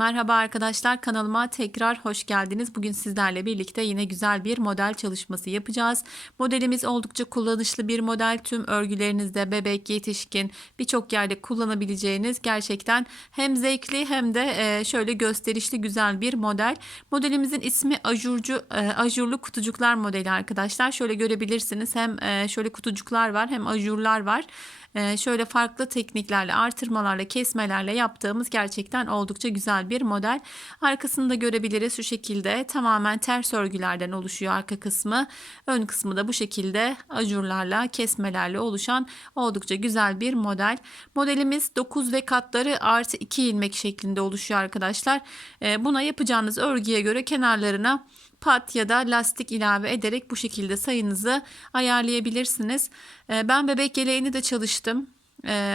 Merhaba arkadaşlar, kanalıma tekrar hoş geldiniz. Bugün sizlerle birlikte yine güzel bir model çalışması yapacağız. Modelimiz oldukça kullanışlı bir model. Tüm örgülerinizde bebek, yetişkin birçok yerde kullanabileceğiniz gerçekten hem zevkli hem de şöyle gösterişli güzel bir model. Modelimizin ismi ajurlu kutucuklar modeli arkadaşlar. Şöyle görebilirsiniz, hem şöyle kutucuklar var hem ajurlar var. Şöyle farklı tekniklerle, artırmalarla, kesmelerle yaptığımız gerçekten oldukça güzel bir model. Arkasını da görebiliriz, şu şekilde tamamen ters örgülerden oluşuyor arka kısmı. Ön kısmı da bu şekilde ajurlarla, kesmelerle oluşan oldukça güzel bir model. Modelimiz 9 ve katları artı 2 ilmek şeklinde oluşuyor arkadaşlar. Buna yapacağınız örgüye göre kenarlarına pat ya da lastik ilave ederek bu şekilde sayınızı ayarlayabilirsiniz. Ben bebek yeleğini de çalıştım.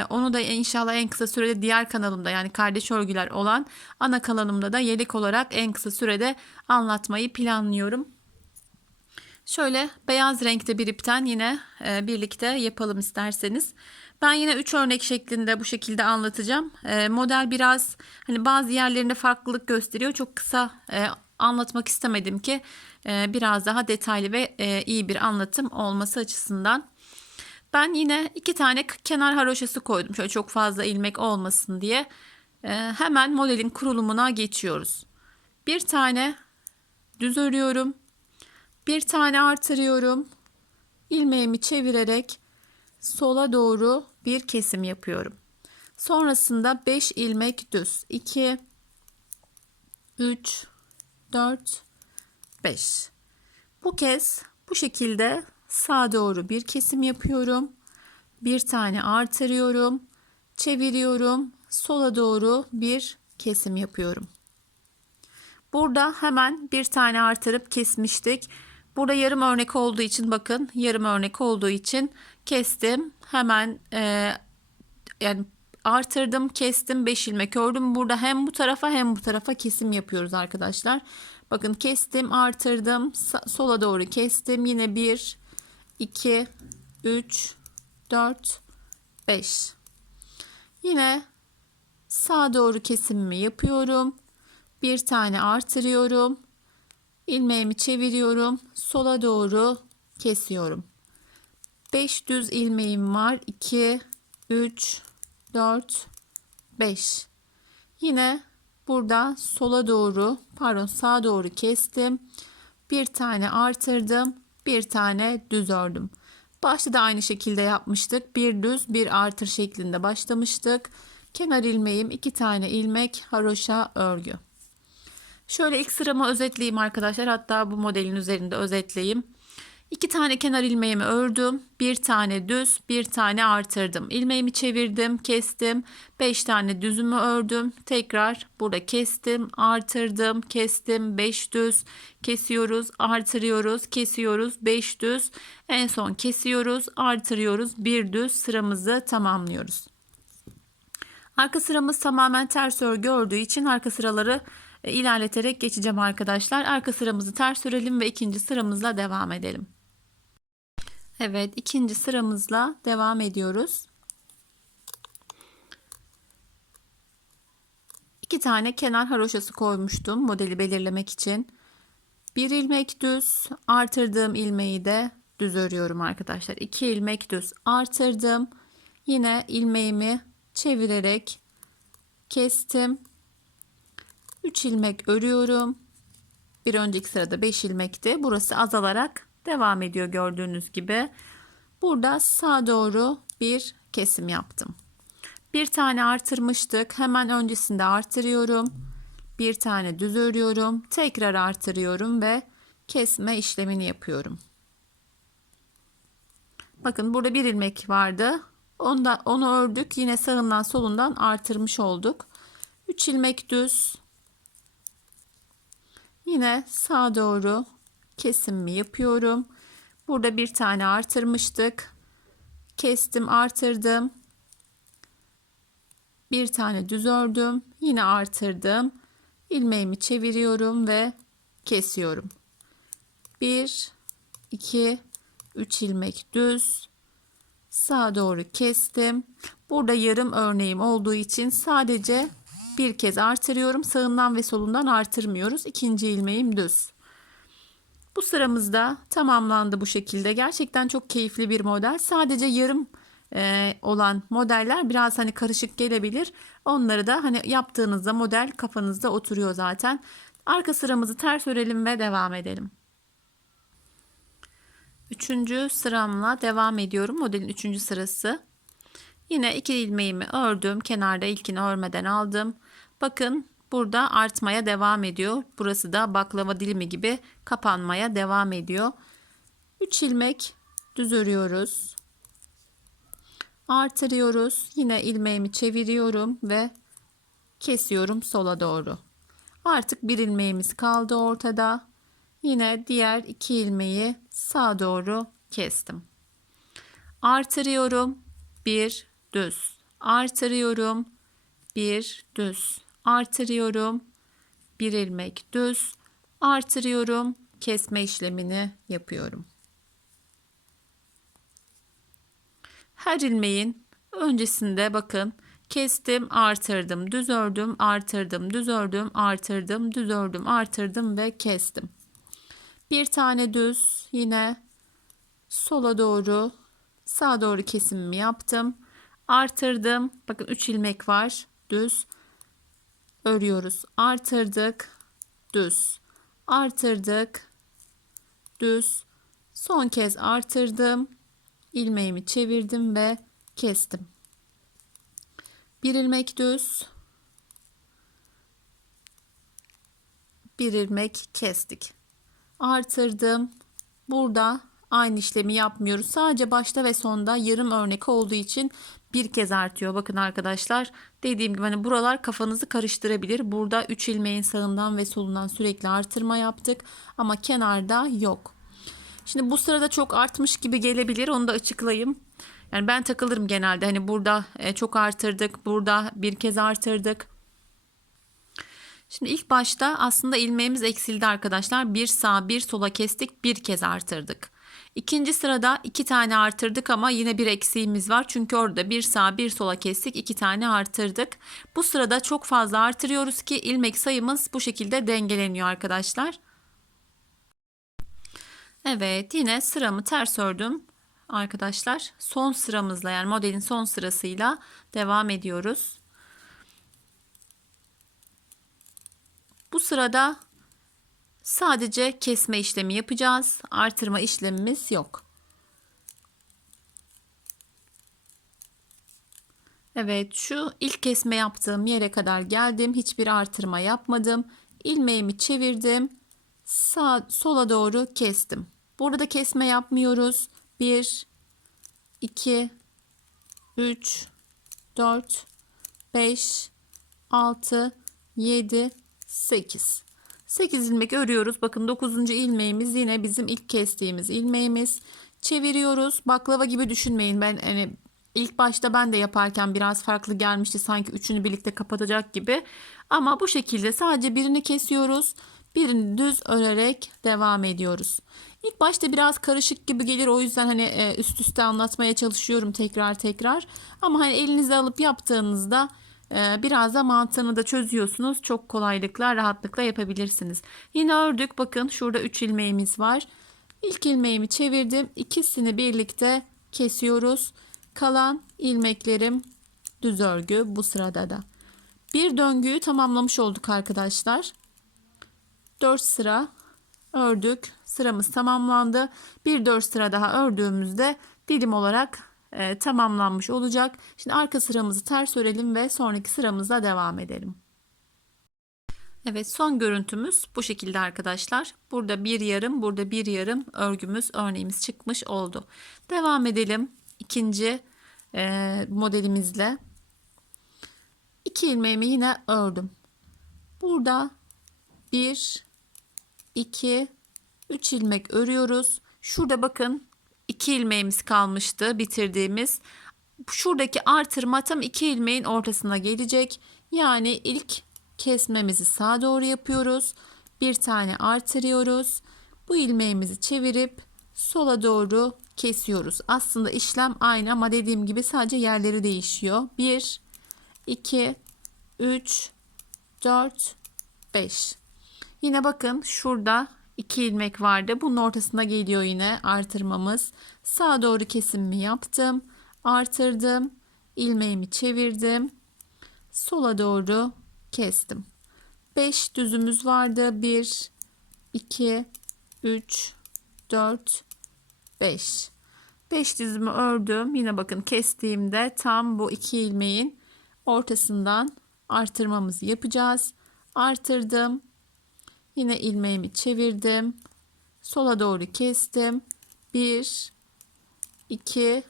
Onu da inşallah en kısa sürede diğer kanalımda, yani kardeş örgüler olan ana kanalımda da yelek olarak en kısa sürede anlatmayı planlıyorum. Şöyle beyaz renkte bir ipten yine birlikte yapalım isterseniz. Ben yine 3 örnek şeklinde bu şekilde anlatacağım. Model biraz hani bazı yerlerinde farklılık gösteriyor. Çok kısa anlatmak istemedim ki biraz daha detaylı ve iyi bir anlatım olması açısından. Ben yine 2 tane kenar haroşası koydum. Şöyle çok fazla ilmek olmasın diye. Hemen modelin kurulumuna geçiyoruz. Bir tane düz örüyorum. Bir tane artırıyorum. İlmeğimi çevirerek sola doğru bir kesim yapıyorum. Sonrasında 5 ilmek düz. 2 3 4 5. Bu kez bu şekilde sağa doğru bir kesim yapıyorum. Bir tane artırıyorum. Çeviriyorum. Sola doğru bir kesim yapıyorum. Burada hemen bir tane artırıp kesmiştik. Burada yarım örnek olduğu için, bakın yarım örnek olduğu için kestim. Hemen yani artırdım, kestim, 5 ilmek ördüm. Burada hem bu tarafa hem bu tarafa kesim yapıyoruz arkadaşlar. Bakın kestim, artırdım, sola doğru kestim. Yine 1 2 3 4 5. Yine sağa doğru kesimimi yapıyorum. Bir tane artırıyorum. İlmeğimi çeviriyorum. Sola doğru kesiyorum. 5 düz ilmeğim var. 2 3 4 5. Yine burada sola doğru, pardon, sağa doğru kestim. Bir tane artırdım. Bir tane düz ördüm. Başta da aynı şekilde yapmıştık. Bir düz bir artır şeklinde başlamıştık. Kenar ilmeğim 2 tane ilmek, haroşa örgü. Şöyle ilk sıramı özetleyeyim arkadaşlar. Hatta bu modelin üzerinde özetleyeyim. 2 tane kenar ilmeğimi ördüm. Bir tane düz, bir tane artırdım. İlmeğimi çevirdim, kestim. 5 tane düzümü ördüm. Tekrar burada kestim, artırdım, kestim. 5 düz, kesiyoruz, artırıyoruz, kesiyoruz. 5 düz. En son kesiyoruz, artırıyoruz. Bir düz sıramızı tamamlıyoruz. Arka sıramız tamamen ters örgü ördüğü için arka sıraları ilerleterek geçeceğim arkadaşlar. Arka sıramızı ters örelim ve ikinci sıramızla devam edelim. Evet, ikinci sıramızla devam ediyoruz. 2 tane kenar haroşası koymuştum modeli belirlemek için. Bir ilmek düz, artırdığım ilmeği de düz örüyorum arkadaşlar. 2 ilmek düz artırdım. Yine ilmeğimi çevirerek kestim. 3 ilmek örüyorum. Bir önceki sırada 5 ilmekti. Burası azalarak devam ediyor gördüğünüz gibi. Burada sağa doğru bir kesim yaptım. Bir tane artırmıştık. Hemen öncesinde artırıyorum. Bir tane düz örüyorum. Tekrar artırıyorum ve kesme işlemini yapıyorum. Bakın burada bir ilmek vardı. Onu ördük. Yine sağından solundan artırmış olduk. 3 ilmek düz. Yine sağa doğru kesimimi yapıyorum. Burada bir tane artırmıştık. Kestim, artırdım. Bir tane düz ördüm. Yine artırdım. İlmeğimi çeviriyorum ve kesiyorum. 1 2 3 ilmek düz. Sağa doğru kestim. Burada yarım örneğim olduğu için sadece Bir kez artırıyorum. Sağından ve solundan artırmıyoruz. İkinci ilmeğim düz. Bu sıramızda tamamlandı bu şekilde. Gerçekten çok keyifli bir model. Sadece yarım olan modeller biraz hani karışık gelebilir. Onları da hani yaptığınızda model kafanızda oturuyor zaten. Arka sıramızı ters örelim ve devam edelim. Üçüncü sıramla devam ediyorum. Modelin üçüncü sırası. Yine iki ilmeğimi ördüm. Kenarda ilkini örmeden aldım. Bakın burada artmaya devam ediyor. Burası da baklava dilimi gibi kapanmaya devam ediyor. 3 ilmek düz örüyoruz. Artırıyoruz. Yine ilmeğimi çeviriyorum ve kesiyorum sola doğru. Artık bir ilmeğimiz kaldı ortada. Yine diğer iki ilmeği sağa doğru kestim. Artırıyorum. Bir düz. Artırıyorum. Bir düz. Artırıyorum. Bir ilmek düz. Artırıyorum. Kesme işlemini yapıyorum. Her ilmeğin öncesinde bakın kestim, artırdım, düz ördüm, artırdım, düz ördüm, artırdım, düz ördüm, artırdım ve kestim. Bir tane düz, yine sola doğru, sağa doğru kesimimi yaptım. Artırdım. Bakın 3 ilmek var. Düz örüyoruz. Artırdık. Düz. Artırdık. Düz. Son kez artırdım. İlmeğimi çevirdim ve kestim. Bir ilmek düz. Bir ilmek kestik. Artırdım. Burada aynı işlemi yapmıyoruz. Sadece başta ve sonda yarım örnek olduğu için bir kez artıyor. Bakın arkadaşlar, dediğim gibi hani buralar kafanızı karıştırabilir. Burada 3 ilmeğin sağından ve solundan sürekli artırma yaptık ama kenarda yok. Şimdi bu sırada çok artmış gibi gelebilir. Onu da açıklayayım. Yani ben takılırım genelde. Hani burada çok artırdık. Burada bir kez artırdık. Şimdi ilk başta aslında ilmeğimiz eksildi arkadaşlar. Bir sağa bir sola kestik. Bir kez artırdık. İkinci sırada 2 tane artırdık ama yine bir eksiğimiz var. Çünkü orada bir sağa bir sola kestik. 2 tane artırdık. Bu sırada çok fazla artırıyoruz ki ilmek sayımız bu şekilde dengeleniyor arkadaşlar. Evet, yine sıramı ters ördüm arkadaşlar. Son sıramızla, yani modelin son sırasıyla devam ediyoruz. Bu sırada sadece kesme işlemi yapacağız. Artırma işlemimiz yok. Evet, şu ilk kesme yaptığım yere kadar geldim. Hiçbir artırma yapmadım. İlmeğimi çevirdim. Sola doğru kestim. Burada da kesme yapmıyoruz. 1, 2, 3, 4, 5, 6, 7, 8. 8 ilmek örüyoruz. Bakın 9. ilmeğimiz yine bizim ilk kestiğimiz ilmeğimiz. Çeviriyoruz. Baklava gibi düşünmeyin. Ben hani ilk başta ben de yaparken biraz farklı gelmişti. Sanki üçünü birlikte kapatacak gibi. Ama bu şekilde sadece birini kesiyoruz. Birini düz örerek devam ediyoruz. İlk başta biraz karışık gibi gelir. O yüzden hani üst üste anlatmaya çalışıyorum tekrar. Ama hani elinize alıp yaptığınızda biraz da mantığını da çözüyorsunuz. Çok kolaylıkla, rahatlıkla yapabilirsiniz. Yine ördük. Bakın şurada 3 ilmeğimiz var. İlk ilmeğimi çevirdim. İkisini birlikte kesiyoruz. Kalan ilmeklerim düz örgü bu sırada da. Bir döngüyü tamamlamış olduk arkadaşlar. 4 sıra ördük. Sıramız tamamlandı. Bir 4 sıra daha ördüğümüzde dilim olarak tamamlanmış olacak. Şimdi arka sıramızı ters örelim ve sonraki sıramızla devam edelim. Evet, son görüntümüz bu şekilde arkadaşlar. Burada bir yarım, burada bir yarım örneğimiz çıkmış oldu. Devam edelim ikinci modelimizle. 2 ilmeğimi yine ördüm. Burada 1, 2, 3 ilmek örüyoruz. Şurada bakın 2 ilmeğimiz kalmıştı bitirdiğimiz. Şuradaki artırma tam 2 ilmeğin ortasına gelecek. Yani ilk kesmemizi sağa doğru yapıyoruz. Bir tane artırıyoruz. Bu ilmeğimizi çevirip sola doğru kesiyoruz. Aslında işlem aynı ama dediğim gibi sadece yerleri değişiyor. 1, 2, 3, 4, 5. Yine bakın şurada 2 ilmek vardı. Bunun ortasına geliyor yine artırmamız. Sağa doğru kesimimi yaptım. Artırdım. İlmeğimi çevirdim. Sola doğru kestim. 5 düzümüz vardı. 1, 2, 3, 4, 5. 5 dizimi ördüm. Yine bakın kestiğimde tam bu 2 ilmeğin ortasından artırmamızı yapacağız. Artırdım. Yine ilmeğimi çevirdim. Sola doğru kestim. 1, 2,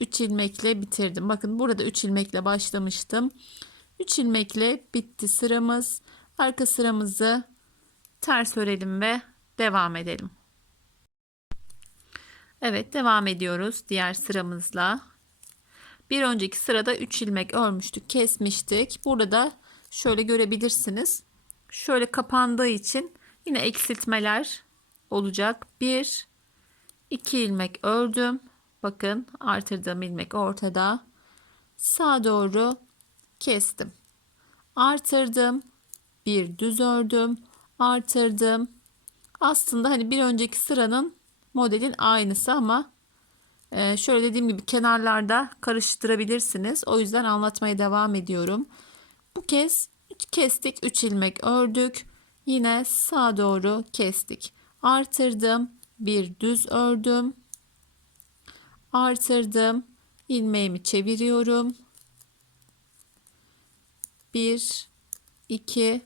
3 ilmekle bitirdim. Bakın burada 3 ilmekle başlamıştım. 3 ilmekle bitti sıramız. Arka sıramızı ters örelim ve devam edelim. Evet, devam ediyoruz diğer sıramızla. Bir önceki sırada 3 ilmek örmüştük, kesmiştik. Burada da şöyle görebilirsiniz. Şöyle kapandığı için yine eksiltmeler olacak. 1, 2 ilmek ördüm. Bakın artırdığım ilmek ortada. Sağa doğru kestim. Artırdım. Bir düz ördüm. Artırdım. Aslında hani bir önceki sıranın modelin aynısı ama şöyle dediğim gibi kenarlarda karıştırabilirsiniz. O yüzden anlatmaya devam ediyorum. Bu kez kestik, 3 ilmek ördük. Yine sağa doğru kestik. Artırdım. Bir düz ördüm. Artırdım. İlmeğimi çeviriyorum. 1, 2,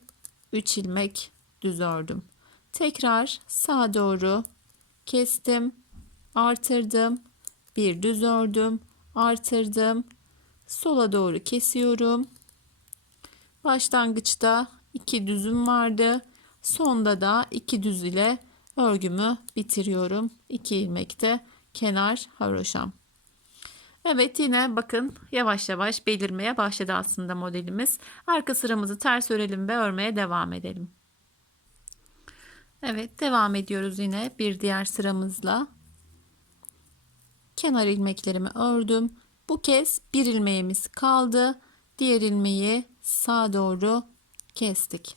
3 ilmek düz ördüm. Tekrar sağa doğru kestim. Artırdım. Bir düz ördüm. Artırdım. Sola doğru kesiyorum. Başlangıçta 2 düzüm vardı. Sonda da 2 düz ile örgümü bitiriyorum. 2 ilmekte kenar haroşam. Evet, yine bakın yavaş yavaş belirmeye başladı aslında modelimiz. Arka sıramızı ters örelim ve örmeye devam edelim. Evet, devam ediyoruz yine bir diğer sıramızla. Kenar ilmeklerimi ördüm. Bu kez bir ilmeğimiz kaldı. Diğer ilmeği sağa doğru kestik.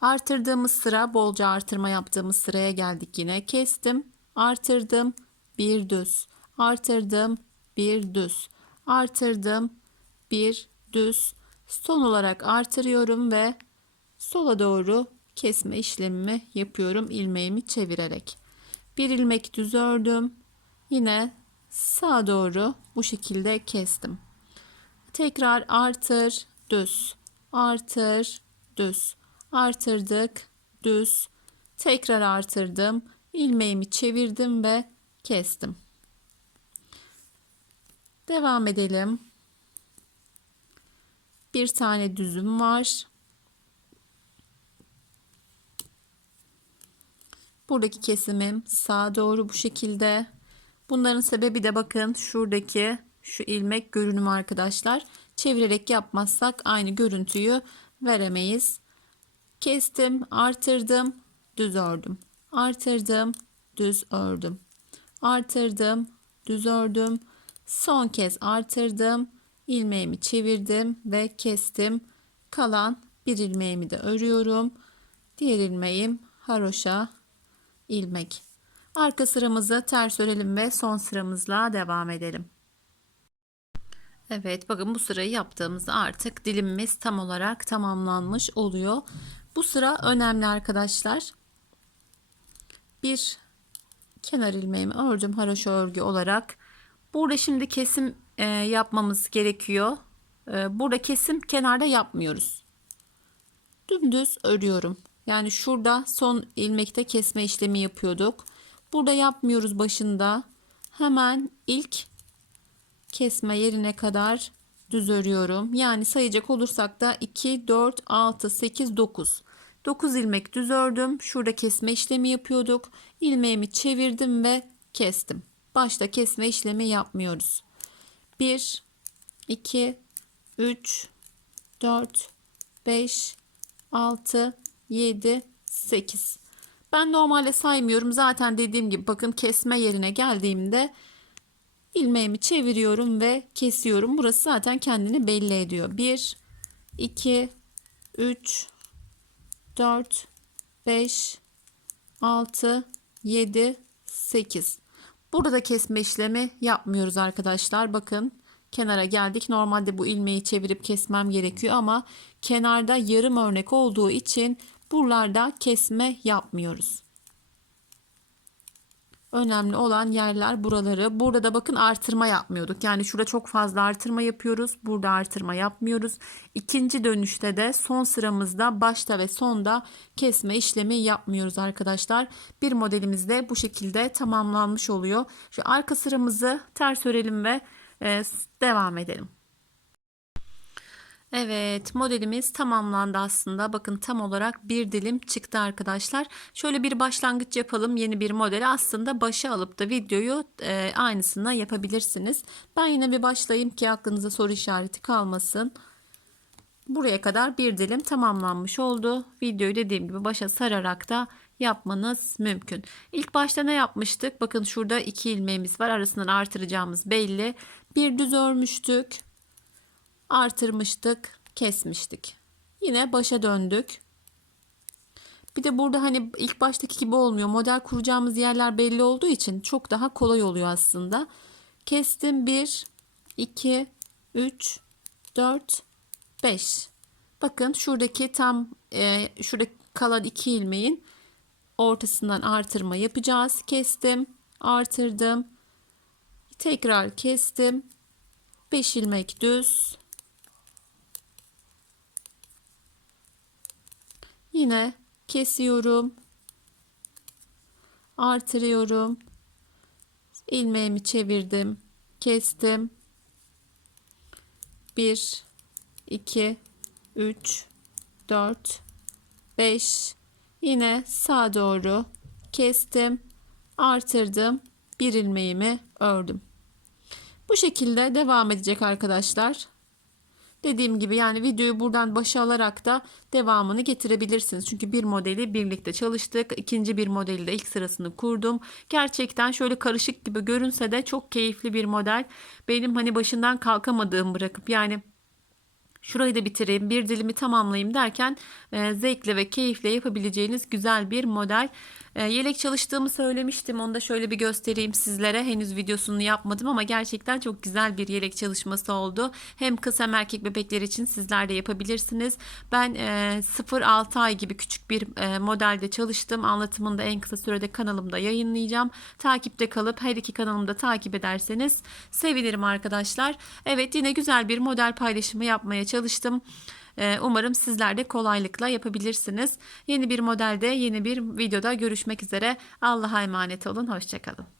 Artırdığımız sıra, bolca artırma yaptığımız sıraya geldik yine. Kestim, artırdım, bir düz, artırdım, bir düz, artırdım, bir düz. Son olarak artırıyorum ve sola doğru kesme işlemimi yapıyorum ilmeğimi çevirerek. Bir ilmek düz ördüm. Yine sağa doğru bu şekilde kestim. Tekrar artır, düz, artır, düz, artırdık, düz, tekrar artırdım, ilmeğimi çevirdim ve kestim. Devam edelim. Bir tane düzüm var. Buradaki kesimim sağa doğru bu şekilde. Bunların sebebi de bakın şuradaki şu ilmek görünümü arkadaşlar. Çevirerek yapmazsak aynı görüntüyü veremeyiz. Kestim, artırdım, düz ördüm. Artırdım, düz ördüm. Artırdım, düz ördüm. Son kez artırdım. İlmeğimi çevirdim ve kestim. Kalan bir ilmeğimi de örüyorum. Diğer ilmeğim haroşa ilmek. Arka sıramızı ters örelim ve son sıramızla devam edelim. Evet, bakın bu sırayı yaptığımızda artık dilimimiz tam olarak tamamlanmış oluyor. Bu sıra önemli arkadaşlar. Bir kenar ilmeğimi ördüm haroşa örgü olarak. Burada şimdi kesim yapmamız gerekiyor. Burada kesim kenarda yapmıyoruz. Dümdüz örüyorum. Yani şurada son ilmekte kesme işlemi yapıyorduk. Burada yapmıyoruz başında. Hemen ilk kesme yerine kadar düz örüyorum. Yani sayacak olursak da 2, 4, 6, 8, 9. 9 ilmek düz ördüm. Şurada kesme işlemi yapıyorduk. İlmeğimi çevirdim ve kestim. Başta kesme işlemi yapmıyoruz. 1, 2, 3, 4, 5, 6, 7, 8. Ben normalde saymıyorum. Zaten dediğim gibi bakın kesme yerine geldiğimde ilmeğimi çeviriyorum ve kesiyorum. Burası zaten kendini belli ediyor. 1, 2, 3, 4, 5, 6, 7, 8. Burada kesme işlemi yapmıyoruz arkadaşlar. Bakın kenara geldik. Normalde bu ilmeği çevirip kesmem gerekiyor ama kenarda yarım örnek olduğu için buralarda kesme yapmıyoruz. Önemli olan yerler buraları. Burada da bakın artırma yapmıyorduk. Yani şurada çok fazla artırma yapıyoruz. Burada artırma yapmıyoruz. İkinci dönüşte de son sıramızda başta ve sonda kesme işlemi yapmıyoruz arkadaşlar. Bir modelimiz de bu şekilde tamamlanmış oluyor. Şu arka sıramızı ters örelim ve devam edelim. Evet, modelimiz tamamlandı aslında. Bakın tam olarak bir dilim çıktı arkadaşlar. Şöyle bir başlangıç yapalım. Yeni bir modeli aslında başa alıp da videoyu aynısına yapabilirsiniz. Ben yine bir başlayayım ki aklınıza soru işareti kalmasın. Buraya kadar bir dilim tamamlanmış oldu. Videoyu dediğim gibi başa sararak da yapmanız mümkün. İlk başta ne yapmıştık? Bakın şurada 2 ilmeğimiz var. Arasından artıracağımız belli. Bir düz örmüştük. Artırmıştık, kesmiştik. Yine başa döndük. Bir de burada hani ilk baştaki gibi olmuyor. Model kuracağımız yerler belli olduğu için çok daha kolay oluyor aslında. Kestim 1, 2, 3, 4, 5. Bakın şuradaki şurada kalan 2 ilmeğin ortasından artırma yapacağız. Kestim, artırdım. Tekrar kestim. 5 ilmek düz. Yine kesiyorum, artırıyorum, ilmeğimi çevirdim, kestim. 1, 2, 3, 4, 5. Yine sağa doğru kestim, artırdım, bir ilmeğimi ördüm. Bu şekilde devam edecek arkadaşlar. Dediğim gibi yani videoyu buradan başa alarak da devamını getirebilirsiniz. Çünkü bir modeli birlikte çalıştık. İkinci bir modeli de ilk sırasını kurdum. Gerçekten şöyle karışık gibi görünse de çok keyifli bir model. Benim hani başından kalkamadığım bırakıp yani şurayı da bitireyim, bir dilimi tamamlayayım derken zevkle ve keyifle yapabileceğiniz güzel bir model. Yelek çalıştığımı söylemiştim. Onu da şöyle bir göstereyim sizlere. Henüz videosunu yapmadım ama gerçekten çok güzel bir yelek çalışması oldu. Hem kız hem erkek bebekler için sizler de yapabilirsiniz. Ben 0-6 ay gibi küçük bir modelde çalıştım. Anlatımını da en kısa sürede kanalımda yayınlayacağım. Takipte kalıp her iki kanalımı da takip ederseniz sevinirim arkadaşlar. Evet, yine güzel bir model paylaşımı yapmaya çalıştım. Umarım sizler de kolaylıkla yapabilirsiniz. Yeni bir modelde, yeni bir videoda görüşmek üzere. Allah'a emanet olun. Hoşça kalın.